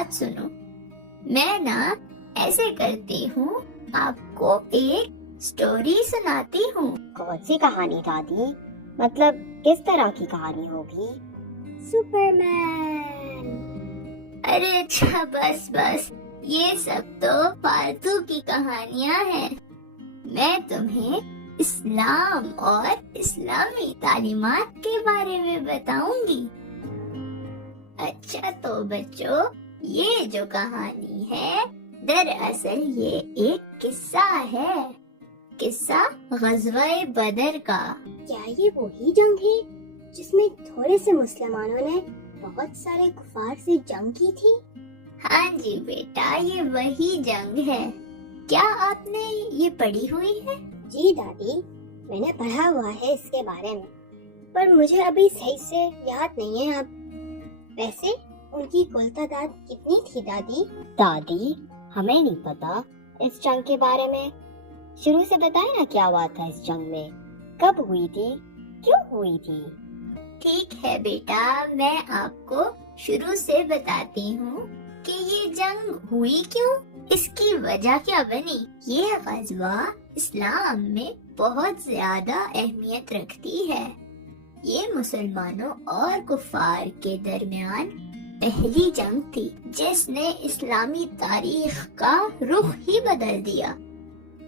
بات سنو. میں نا ایسے کرتی ہوں, آپ کو ایک سٹوری سناتی ہوں. کون سی کہانی دادی؟ مطلب کس طرح کی کہانی ہوگی؟ سپر مین. ارے اچھا بس, یہ سب تو فالتو کی کہانیاں ہیں. میں تمہیں اسلام اور اسلامی تعلیمات کے بارے میں بتاؤں گی. اچھا تو بچوں, یہ جو کہانی ہے دراصل یہ ایک قصہ ہے, قصہ غزوہ بدر کا. کیا یہ وہی جنگ ہے جس میں تھوڑے سے مسلمانوں نے بہت سارے کفار سے جنگ کی تھی؟ ہاں جی بیٹا, یہ وہی جنگ ہے. کیا آپ نے یہ پڑھی ہوئی ہے؟ جی دادی, میں نے پڑھا ہوا ہے اس کے بارے میں, پر مجھے ابھی صحیح سے یاد نہیں ہے. اب ویسے ان کی کل تعداد کتنی تھی دادی؟ دادی ہمیں نہیں پتا اس جنگ کے بارے میں. شروع سے بتائیں نا کیا ہوا تھا اس جنگ میں, کب ہوئی تھی, کیوں ہوئی تھی؟ ٹھیک ہے بیٹا, میں آپ کو شروع سے بتاتی ہوں کہ یہ جنگ ہوئی کیوں, اس کی وجہ کیا بنی. یہ غزوہ اسلام میں بہت زیادہ اہمیت رکھتی ہے. یہ مسلمانوں اور کفار کے درمیان پہلی جنگ تھی جس نے اسلامی تاریخ کا رخ ہی بدل دیا.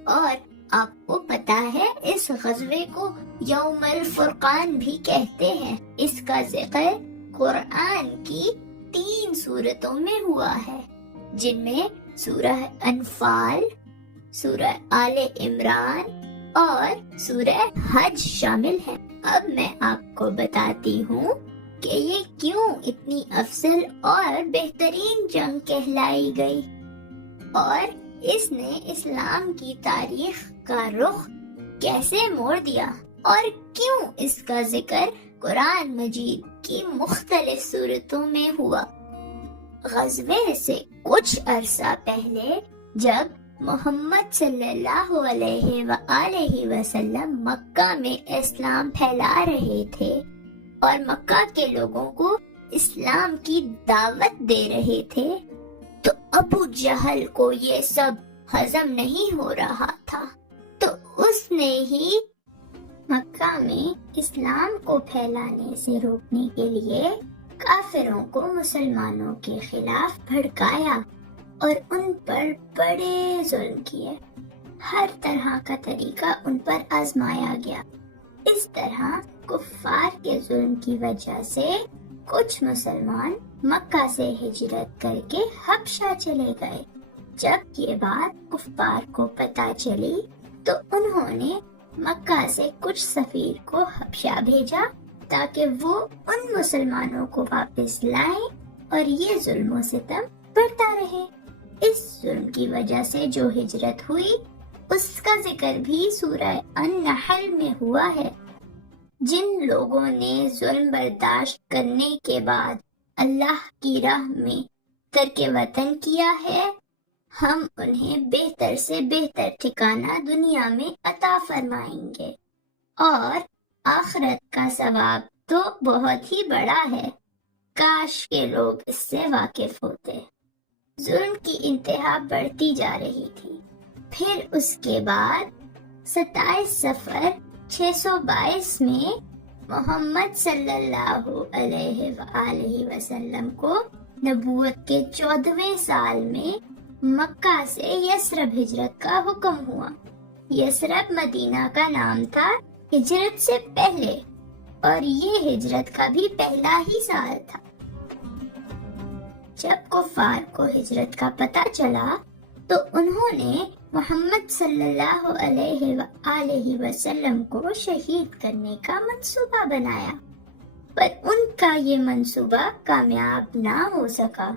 اور آپ کو پتا ہے اس غزوے کو یوم الفرقان بھی کہتے ہیں. اس کا ذکر قرآن کی 3 سورتوں میں ہوا ہے, جن میں سورہ انفال, سورہ آل عمران اور سورہ حج شامل ہے. اب میں آپ کو بتاتی ہوں کہ یہ کیوں اتنی افضل اور بہترین جنگ کہلائی گئی, اور اس نے اسلام کی تاریخ کا رخ کیسے موڑ دیا, اور کیوں اس کا ذکر قرآن مجید کی مختلف سورتوں میں ہوا. غزوے سے کچھ عرصہ پہلے جب محمد صلی اللہ علیہ وآلہ وسلم مکہ میں اسلام پھیلا رہے تھے اور مکہ کے لوگوں کو اسلام کی دعوت دے رہے تھے, تو ابو جہل کو یہ سب ہضم نہیں ہو رہا تھا. تو اس نے ہی مکہ میں اسلام کو پھیلانے سے روکنے کے لیے کافروں کو مسلمانوں کے خلاف بھڑکایا اور ان پر بڑے ظلم کیے. ہر طرح کا طریقہ ان پر آزمایا گیا. اس طرح کفار کے ظلم کی وجہ سے کچھ مسلمان مکہ سے ہجرت کر کے حبشہ چلے گئے. جب یہ بات کفار کو پتہ چلی تو انہوں نے مکہ سے کچھ سفیر کو حبشہ بھیجا تاکہ وہ ان مسلمانوں کو واپس لائیں اور یہ ظلم و ستم بڑھتا رہے. اس ظلم کی وجہ سے جو ہجرت ہوئی اس کا ذکر بھی سورہ النحل میں ہوا ہے. جن لوگوں نے ظلم برداشت کرنے کے بعد اللہ کی راہ میں ترک وطن کیا ہے, ہم انہیں بہتر سے بہتر ٹھکانہ دنیا میں عطا فرمائیں گے, اور آخرت کا ثواب تو بہت ہی بڑا ہے. کاش کے لوگ اس سے واقف ہوتے. ظلم کی انتہا بڑھتی جا رہی تھی. پھر اس کے بعد 27 صفر 622 میں محمد صلی اللہ علیہ وآلہ وسلم کو نبوت کے 14ویں سال میں مکہ سے یثرب ہجرت کا حکم ہوا. یثرب مدینہ کا نام تھا ہجرت سے پہلے, اور یہ ہجرت کا بھی پہلا ہی سال تھا. جب کفار کو ہجرت کا پتہ چلا تو انہوں نے محمد صلی اللہ علیہ وآلہ وسلم کو شہید کرنے کا منصوبہ بنایا, پر ان کا یہ منصوبہ کامیاب نہ ہو سکا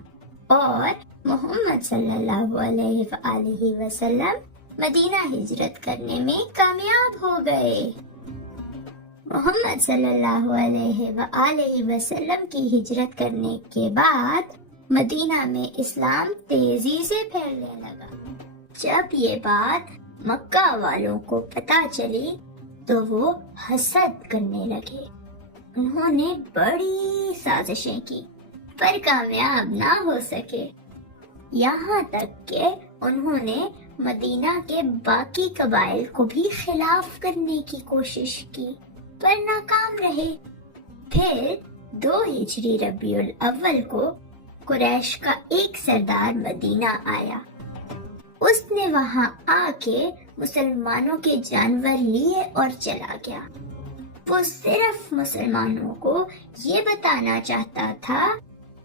اور محمد صلی اللہ علیہ وآلہ وسلم مدینہ ہجرت کرنے میں کامیاب ہو گئے. محمد صلی اللہ علیہ وآلہ وسلم کی ہجرت کرنے کے بعد مدینہ میں اسلام تیزی سے پھیلنے لگا. جب یہ بات مکہ والوں کو پتہ چلی تو وہ حسد کرنے لگے. انہوں نے بڑی سازشیں کی پر کامیاب نہ ہو سکے. यहाँ तक कि उन्होंने मदीना के बाकी कबाइल को भी खिलाफ करने की कोशिश की, पर नाकाम रहे। फिर 2 हिजरी रबीउल अव्वल को कुरैश का एक सरदार मदीना आया। उसने वहां आके मुसलमानों के जानवर लिए और चला गया। वो सिर्फ मुसलमानों को ये बताना चाहता था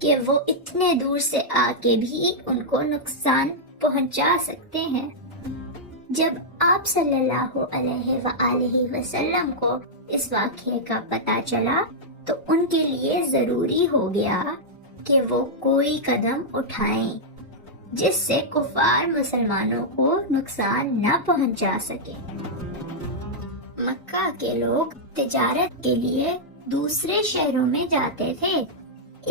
कि वो इतने दूर से आके भी उनको नुकसान पहुंचा सकते हैं। जब आप सल्लल्लाहु अलैहि वसल्लम को इस वाक़ये का पता चला तो उनके लिए जरूरी हो गया कि वो कोई कदम उठाएं जिससे कुफार मुसलमानों को नुकसान न पहुंचा सके। मक्का के लोग तिजारत के लिए दूसरे शहरों में जाते थे।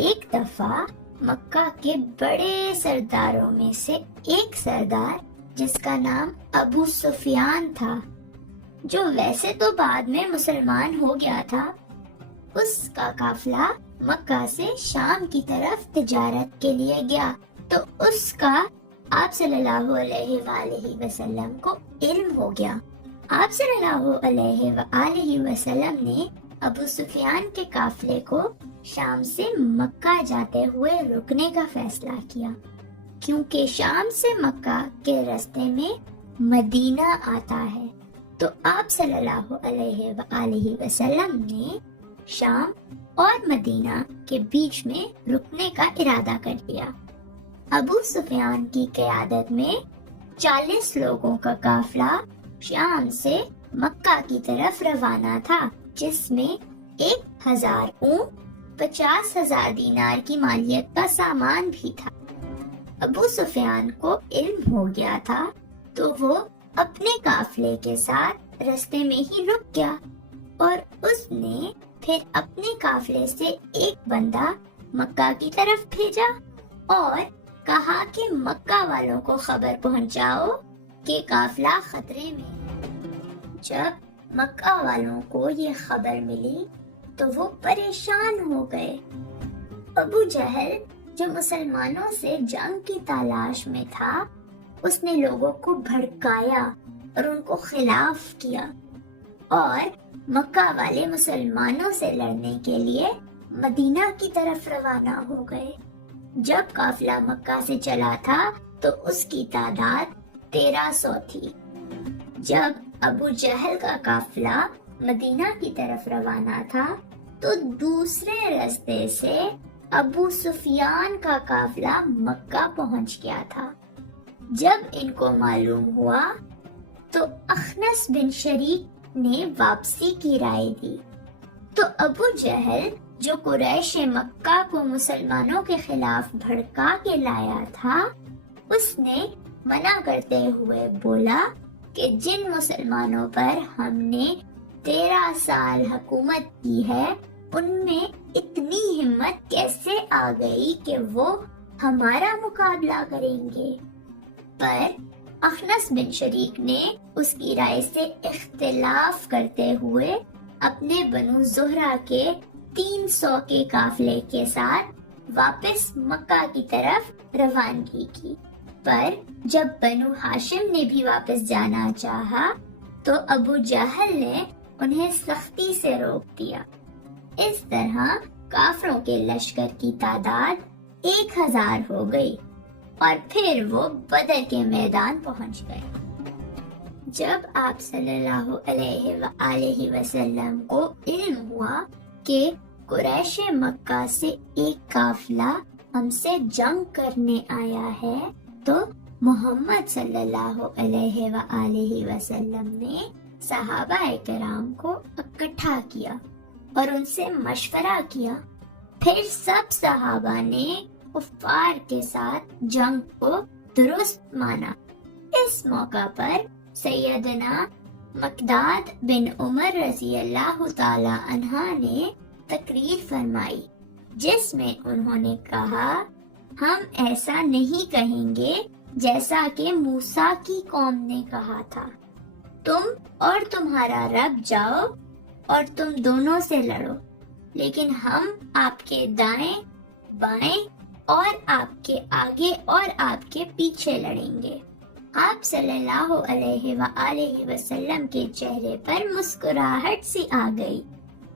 एक दफा मक्का के बड़े सरदारों में से एक सरदार, जिसका नाम अबू सुफियान था, जो वैसे तो बाद में मुसलमान हो गया था, उसका काफिला मक्का से शाम की तरफ तिजारत के लिए गया तो उसका आप सल्लल्लाहु अलैहि वसल्लम को इल्म हो गया। आप सल्लल्लाहु अलैहि वसल्लम ने अबू सुफियान के काफिले को शाम से मक्का जाते हुए रुकने का फैसला किया, क्योंकि शाम से मक्का के रास्ते में मदीना आता है। तो आप सल्लल्लाहु अलैहि वसल्लम ने शाम और मदीना के बीच में रुकने का इरादा कर लिया। अबू सुफियान की क़यादत में 40 लोगों का काफिला शाम से मक्का की तरफ रवाना था, जिसमें 1000 ऊंट, 50,000 दीनार की मालियत का सामान भी था। अबू सुफियान को इल्म हो गया था तो वो अपने काफिले के साथ रास्ते में ही रुक गया और उसने फिर अपने काफिले से एक बंदा मक्का की तरफ भेजा और कहा कि मक्का वालों को खबर पहुंचाओ कि काफिला खतरे में है। जब मक्का वालों को ये खबर मिली तो वो परेशान हो गए। अबू जहल, जो मुसलमानों से जंग की तलाश में था, उसने लोगों को भड़काया और उनको खिलाफ किया और मक्का वाले मुसलमानों से लड़ने के लिए मदीना की तरफ रवाना हो गए। जब काफिला मक्का से चला था तो उसकी तादाद 1300 थी। जब अबू जहल का काफिला मदीना की तरफ रवाना था तो दूसरे रास्ते से अबू सुफियान का काफिला मक्का पहुंच गया था। जब इनको मालूम हुआ तो अखनस बिन शरीक ने वापसी की राय दी। तो अबू जहल, जो कुरैश मक्का को मुसलमानों के खिलाफ भड़का के लाया था, उसने मना करते हुए बोला कि जिन मुसलमानों पर हमने 13 साल हुकूमत की है, उनमें इतनी हिम्मत कैसे आ गई कि वो हमारा मुकाबला करेंगे। पर अखनस बिन शरीक ने उसकी राय से इख्तिलाफ करते हुए अपने बनु ज़ुहरा के 300 के काफिले के साथ वापस मक्का की तरफ रवानगी की। पर जब बनु हाशिम ने भी वापस जाना चाहा तो अबू जहल ने उन्हें सख्ती से रोक दिया। इस तरह काफरों के लश्कर की तादाद 1000 हो गई और फिर वो बदर के मैदान पहुंच गए। जब आप सल्लल्लाहु अलैहि वसल्लम को इल्म हुआ कि कुरैश मक्का से एक काफिला हमसे जंग करने आया है, तो मोहम्मद सल्लल्लाहु अलैहि वसल्लम ने सहाबाए किराम को इकट्ठा किया और उनसे मशवरा किया। फिर सब सहाबा ने कुफ्फार के साथ जंग को दुरुस्त माना। इस मौका पर सैयदना मकदाद बिन उमर रज़ी अल्लाह ताला अन्हा ने तकरीर फरमाई, जिसमें उन्होंने कहा, हम ऐसा नहीं कहेंगे जैसा कि मूसा की कौम ने कहा था, तुम और तुम्हारा रब जाओ और तुम दोनों से लड़ो, लेकिन हम आपके दाएं, बाएं اور آپ کے آگے اور آپ کے پیچھے لڑیں گے۔ آپ صلی اللہ علیہ وآلہ وسلم کے چہرے پر مسکراہٹ سی آ گئی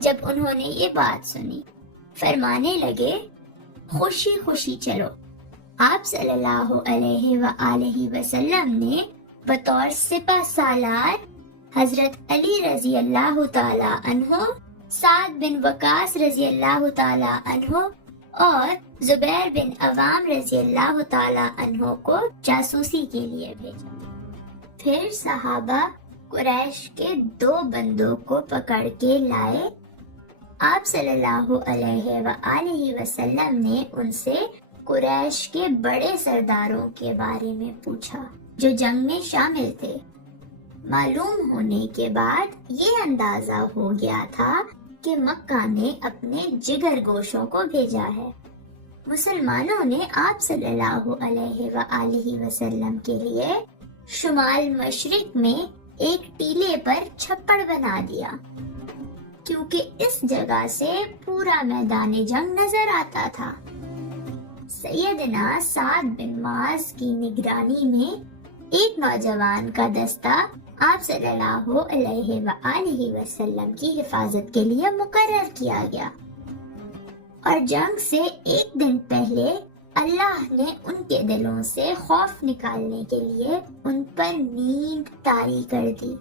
جب انہوں نے یہ بات سنی۔ فرمانے لگے، خوشی خوشی چلو۔ آپ صلی اللہ علیہ وآلہ وسلم نے بطور سپہ سالار حضرت علی رضی اللہ تعالی عنہ، سعد بن وقاص رضی اللہ تعالی عنہ اور زبیر بن عوام رضی اللہ تعالی عنہ کو جاسوسی کے لیے بھیجا۔ پھر صحابہ قریش کے 2 بندوں کو پکڑ کے لائے۔ آپ صلی اللہ علیہ وآلہ وسلم نے ان سے قریش کے بڑے سرداروں کے بارے میں پوچھا جو جنگ میں شامل تھے۔ معلوم ہونے کے بعد یہ اندازہ ہو گیا تھا کہ مکہ نے اپنے جگر گوشوں کو بھیجا ہے۔ مسلمانوں نے آپ صلی اللہ علیہ وآلہ وسلم کے لیے شمال مشرق میں ایک ٹیلے پر چھپڑ بنا دیا، کیونکہ اس جگہ سے پورا میدان جنگ نظر آتا تھا۔ سیدنا سعد بن معاذ کی نگرانی میں ایک نوجوان کا دستہ آپ صلی اللہ علیہ وآلہ وسلم کی حفاظت کے لیے مقرر کیا گیا، اور جنگ سے ایک دن پہلے اللہ نے ان کے دلوں سے خوف نکالنے کے لیے ان پر نیند طاری کر دی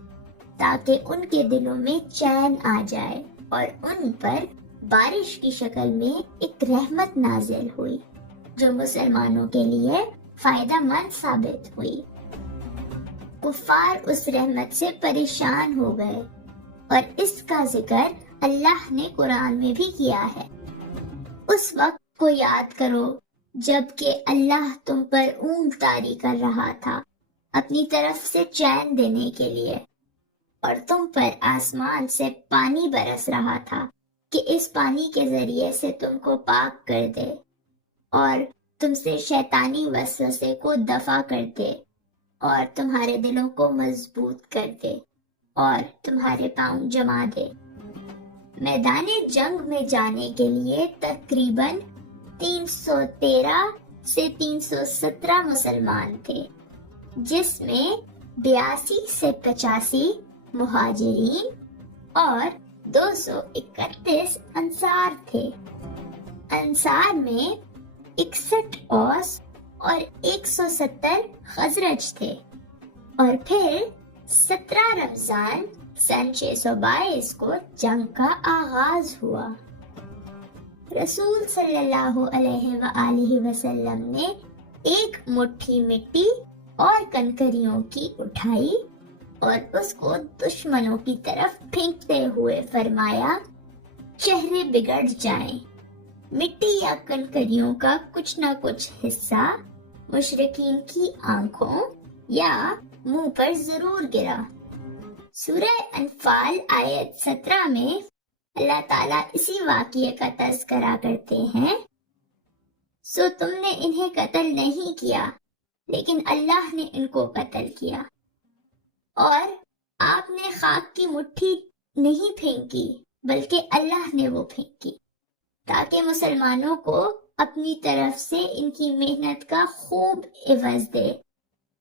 تاکہ ان کے دلوں میں چین آ جائے، اور ان پر بارش کی شکل میں ایک رحمت نازل ہوئی جو مسلمانوں کے لیے فائدہ مند ثابت ہوئی۔ کفار اس رحمت سے پریشان ہو گئے، اور اس کا ذکر اللہ نے قرآن میں بھی کیا ہے۔ اس وقت کو یاد کرو جب کہ اللہ تم پر اونگ طاری کر رہا تھا اپنی طرف سے چین دینے کے لیے، اور تم پر آسمان سے پانی برس رہا تھا کہ اس پانی کے ذریعے سے تم کو پاک کر دے، اور تم سے شیطانی وسوسے کو دفع کر دے، اور تمہارے دلوں کو مضبوط کر دے، اور تمہارے پاؤں جما دے۔ میدان جنگ میں جانے کے لیے تقریباً 313 سے 317 مسلمان تھے، جس میں 82 سے 85 مہاجرین اور 231 انصار تھے۔ انصار میں 61 اوس اور 170 خزرج تھے، اور پھر 17 رمضان سن 622 کو جنگ کا آغاز ہوا۔ رسول صلی اللہ علیہ وآلہ وسلم نے ایک مٹھی مٹی اور کنکریوں کی اٹھائی اور اس کو دشمنوں کی طرف پھینکتے ہوئے فرمایا، چہرے بگڑ جائیں۔ مٹی یا کنکریوں کا کچھ نہ کچھ حصہ مشرکین کی آنکھوں یا منہ پر ضرور گرا۔ سورہ انفال آیت 17 میں اللہ تعالیٰ اسی واقعے کا تذکرہ کرتے ہیں، سو تم نے انہیں قتل نہیں کیا لیکن اللہ نے ان کو قتل کیا، اور آپ نے خاک کی مٹھی نہیں پھینکی بلکہ اللہ نے وہ پھینکی تاکہ مسلمانوں کو اپنی طرف سے ان کی محنت کا خوب عوض دے۔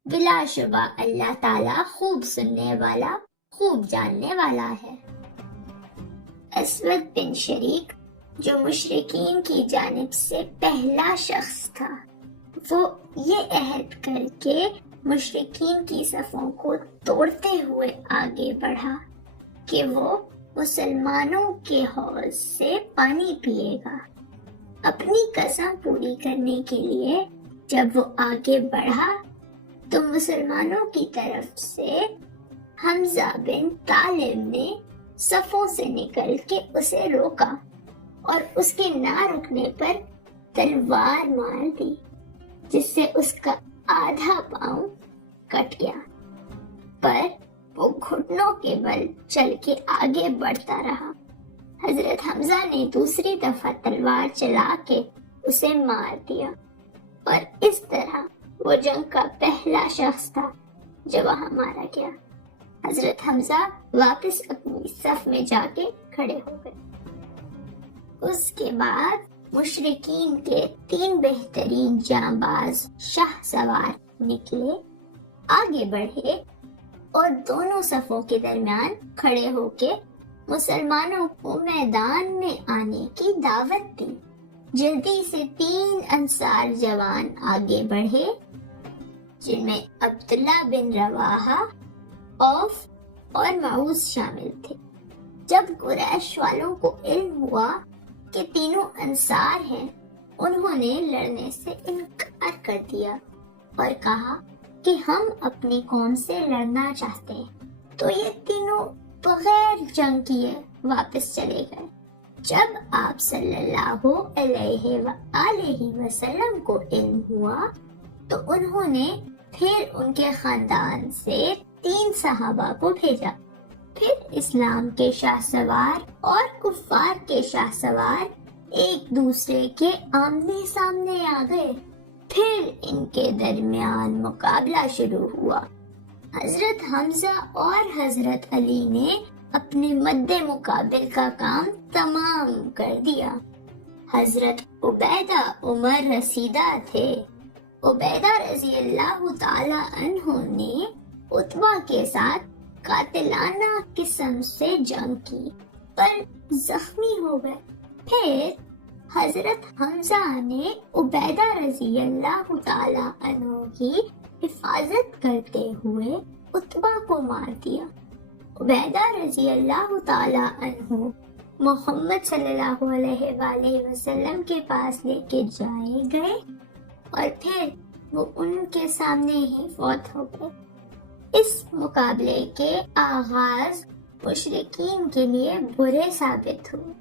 بلا شبہ اللہ تعالیٰ خوب سننے والا، خوب جاننے والا ہے۔ اسود بن شریک جو مشرکین کی جانب سے پہلا شخص تھا، وہ یہ عہد کر کے مشرکین کی صفوں کو توڑتے ہوئے آگے بڑھا کہ وہ مسلمانوں کے حوض سے پانی پیے گا۔ اپنی قسم پوری کرنے کے لیے جب وہ آگے بڑھا تو مسلمانوں کی طرف سے حمزہ بن طالب نے صفوں سے نکل کے اسے روکا اور اس کے نہ رکنے پر تلوار مار دی، جس سے اس کا آدھا پاؤں کٹ گیا، پر وہ گھٹنوں کے بل چل کے آگے بڑھتا رہا۔ حضرت حمزہ نے دوسری دفعہ تلوار چلا کے اسے مار دیا، اور اس طرح وہ جنگ کا پہلا شخص تھا جو وہاں مارا گیا۔ حضرت حمزہ واپس اپنی صف میں جا کے کھڑے ہو گئے۔ اس کے بعد मुशरिकीन के 3 बेहतरीन जांबाज शाह सवार निकले, आगे बढ़े और दोनों सफों के दरमियान खड़े होके मुसलमानों को मैदान में आने की दावत दी। जल्दी से 3 अंसार जवान आगे बढ़े, जिनमें अब्दुल्ला बिन रवाहा, औफ और माऊज शामिल थे। जब कुरैश वालों को इल्म हुआ कि तीनों अंसार हैं, उन्होंने लड़ने से इनकार कर दिया और कहा कि हम अपनी कौम से लड़ना चाहते हैं। तो ये तीनों बगैर जंग किए वापस चले गए। जब आप सल्लल्लाहु अलैहि वसल्लम को इल्म हुआ तो उन्होंने फिर उनके खानदान से 3 सहाबा को भेजा। फिर इस्लाम के शाहसवार और कुफार के शाहसवार एक दूसरे के आमने सामने आ गए। फिर इनके दरमियान मुकाबला शुरू हुआ। हजरत हमजा और हजरत अली ने अपने मद्दे मुकाबिल का काम तमाम कर दिया। हजरत उबैदा उमर रसीदा थे। उबैदा रजी अल्लाह ताला अन्हु ने उतबा के साथ कातिलाना किस्म से जंग की, पर जख्मी हो गए। फिर हजरत हमजा ने उबैदा रजी अल्लाह ताला अन्हु की हिफाजत करते हुए उतबा को मार दिया। उबैदा रजी अल्लाह ताला अन्हु मोहम्मद सल्लल्लाहु अलैहि वसल्लम के पास लेके जाए गए और फिर वो उनके सामने ही फौत हो गए। इस मुकाबले के आगाज मुशरिकीन के लिए बुरे साबित हुए,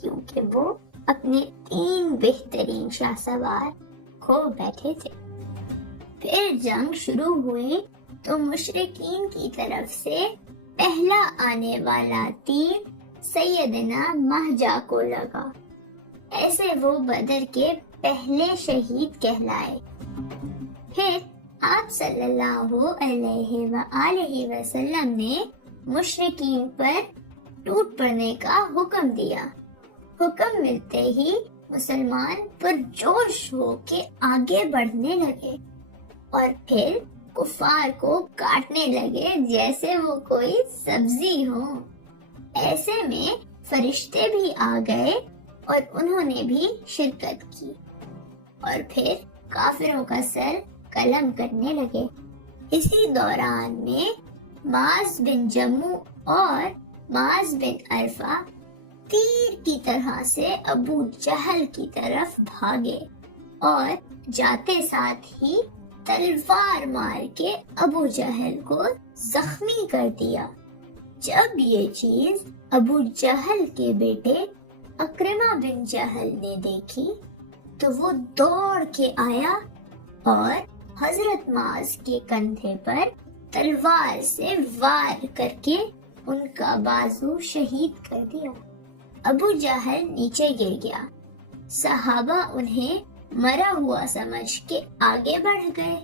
क्योंकि वो अपने 3 बेहतरीन शाहसवार खो बैठे थे। फिर जंग शुरू हुई तो मुशरिकीन की तरफ से पहला आने वाला तीर सैयदना महजा को लगा। ऐसे वो बदर के पहले शहीद कहलाए। फिर आप सल्लल्लाहु अलैहि वसल्लम ने मुशरिकीन पर टूट पड़ने का हुक्म दिया। हुक्म मिलते ही मुसलमान पुरजोश होके आगे बढ़ने लगे और फिर कुफार को काटने लगे जैसे वो कोई सब्जी हो। ऐसे में फरिश्ते भी आ गए और उन्होंने भी शिरकत की और फिर काफिरों का सर कलम करने लगे। इसी दौरान में माज बिन जम्मू और माज बिन अरफा तीर की तरह से अबू जहल की तरफ भागे और जाते साथ ही तलवार मार के अबू जहल को जख्मी कर दिया। जब ये चीज अबू जहल के बेटे अक्रमा बिन जहल ने देखी तो वो दौड़ के आया और हजरत माज के कंधे पर तलवार से वार करके उनका बाजू शहीद कर दिया। अबू जहल नीचे गिर गया। सहाबा उन्हें मरा हुआ समझ के आगे बढ़ गए,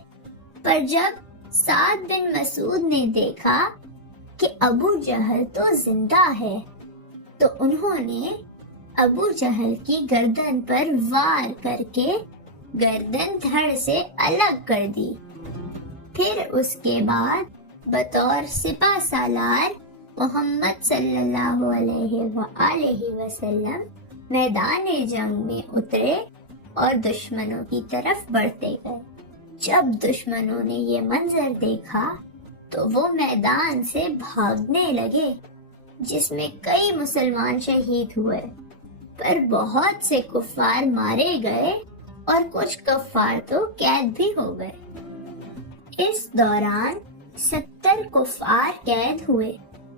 पर जब साद बिन मसूद ने देखा कि अबू जहल तो जिंदा है तो उन्होंने अबू जहल की गर्दन पर वार करके गर्दन धड़ से अलग कर दी। फिर उसके बाद बतौर सिपा सालार मोहम्मद सल्लल्लाहु अलैहि वसल्लम मैदान जंग में उतरे और दुश्मनों की तरफ बढ़ते गए। जब दुश्मनों ने ये मंजर देखा तो वो मैदान से भागने लगे, जिसमें कई मुसलमान शहीद हुए, पर बहुत से कुफार मारे गए और कुछ कुफार तो कैद भी हो गए। इस दौरान 70 कुफार कैद हुए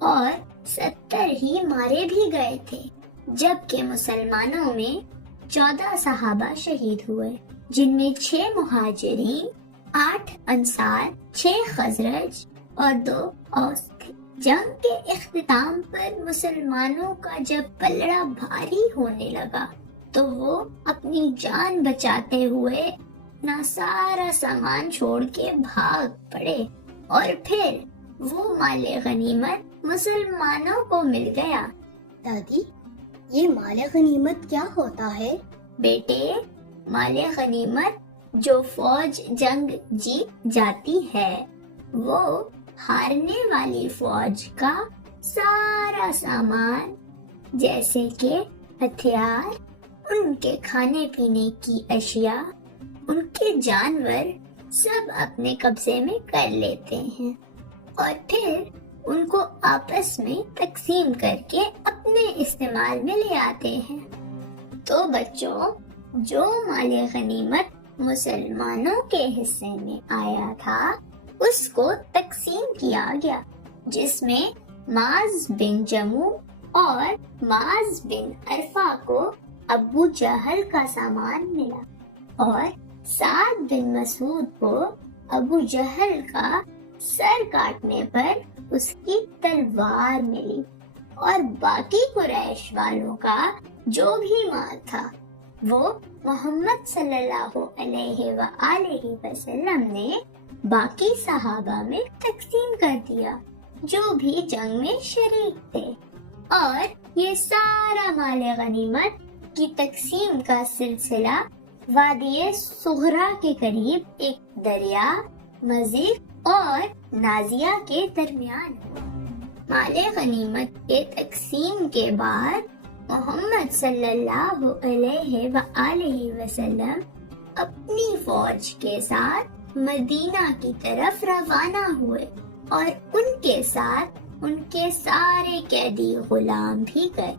और 70 ही मारे भी गए थे, जबकि मुसलमानों में 14 सहाबा शहीद हुए, जिनमें 6 मुहाजिरीन, 8 अंसार, 6 खजरज और 2 औस थे। जंग के इख्तिताम पर मुसलमानों का जब पलड़ा भारी होने लगा तो वो अपनी जान बचाते हुए अपना सारा सामान छोड़ के भाग पड़े और फिर वो माले गनीमत मुसलमानों को मिल गया। दादी, ये माले गनीमत क्या होता है बेटे, माले गनीमत जो फौज जंग जीत जाती है वो हारने वाली फौज का सारा सामान जैसे कि हथियार, उनके खाने पीने की अशिया, उनके जानवर सब अपने कब्जे में कर लेते हैं और फिर उनको आपस में तकसीम करके अपने इस्तेमाल में ले आते हैं। तो बच्चों, जो माले गनीमत मुसलमानों के हिस्से में आया था उसको तकसीम किया गया, जिसमें माज बिन जमू और माज बिन अरफा को अबू जहल का सामान मिला और साद बिन मसूद को अबू जहल का सर काटने पर उसकी तलवार मिली और बाकी कुरैश वालों का जो भी माल था वो मोहम्मद सल्लल्लाहु अलैहि वसल्लम ने बाकी सहाबा में तकसीम कर दिया जो भी जंग में शरीक थे। और ये सारा माले गनीमत की तकसीम का सिलसिला वादिये सुगरा के करीब एक दरिया मजीद और नाजिया के दरमियान हुआ। माले गनीमत के तकसीम के बाद मोहम्मद सल्लल्लाहु अलैहि वसल्लम अपनी फौज के साथ मदीना की तरफ रवाना हुए और उनके साथ उनके सारे कैदी गुलाम भी गए।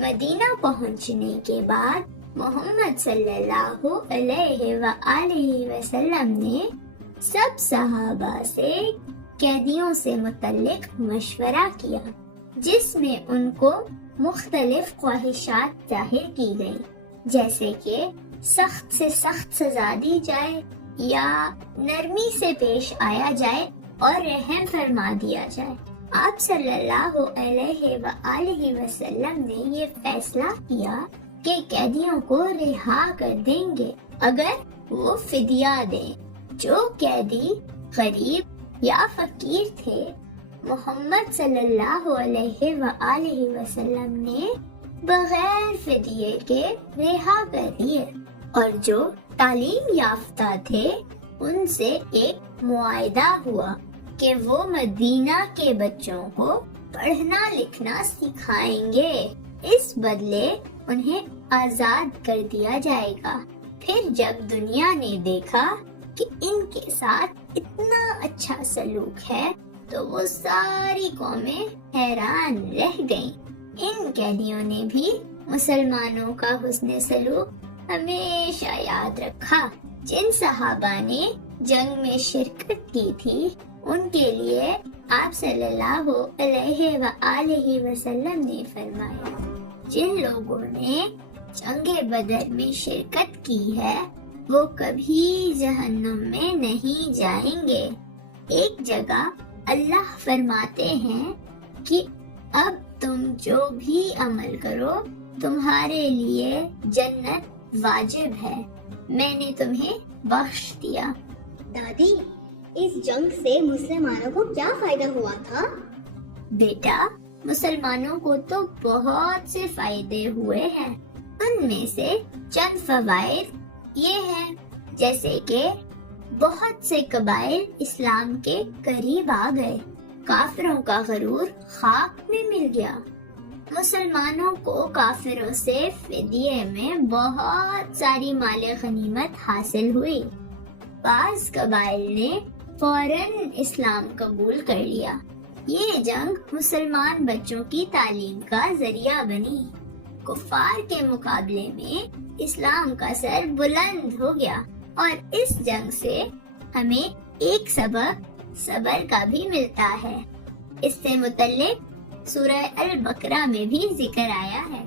मदीना पहुंचने के बाद मोहम्मद सल्लल्लाहु अलैहि वसल्लम ने सब सहाबा से कैदियों से मुतल्लिक मशवरा किया, जिसमें उनको मुख्तलिफ ख्वाहिशात जाहिर की गई, जैसे कि सख्त से सख्त सजा दी जाए या नरमी से पेश आया जाए और रहम फरमा दिया जाए। आप सल्लल्लाहु अलैहि वसल्लम ने ये फैसला किया कि कैदियों को रिहा कर देंगे अगर वो फिदिया दें। जो कैदी गरीब या फकीर थे, मोहम्मद सल्लल्लाहु अलैहि वसल्लम ने बगैर फिदिये के रिहा कर दिए और जो तालीम याफ्ता थे उनसे एक मुआहिदा हुआ कि वो मदीना के बच्चों को पढ़ना लिखना सिखाएंगे, इस बदले उन्हें आजाद कर दिया जाएगा। फिर जब दुनिया ने देखा कि इनके साथ इतना अच्छा सलूक है तो वो सारी कौमें हैरान रह गईं। इन कैदियों ने भी मुसलमानों का हुस्न सलूक हमेशा याद रखा। जिन सहाबा ने जंग में शिरकत की थी उनके लिए आप सल्लल्लाहु अलैहि वसल्लम ने फरमाया, जिन लोगों ने जंगे बदर में शिरकत की है वो कभी जहन्नुम में नहीं जाएंगे। एक जगह अल्लाह फरमाते हैं कि अब तुम जो भी अमल करो तुम्हारे लिए जन्नत वाजिब है, मैंने तुम्हें बख्श दिया। दादी, इस जंग से मुसलमानों को क्या फायदा हुआ था? बेटा, मुसलमानों को तो बहुत से फायदे हुए हैं। उनमें से चंद फवाइद ये हैं, जैसे कि बहुत से कबाइल इस्लाम के करीब आ गए, काफिरों का गरूर खाक में मिल गया, मुसलमानों को काफिरों से फिदिये में बहुत सारी माले गनीमत हासिल हुई। बाज कबाइल ने फौरन इस्लाम कबूल कर लिया। ये जंग मुसलमान बच्चों की तालीम का जरिया बनी। कुफार के मुकाबले में इस्लाम का सर बुलंद हो गया और इस जंग से हमें एक सबक सब्र का भी मिलता है। इससे मुतल्लिक सूरह अल बकरा में भी जिक्र आया है।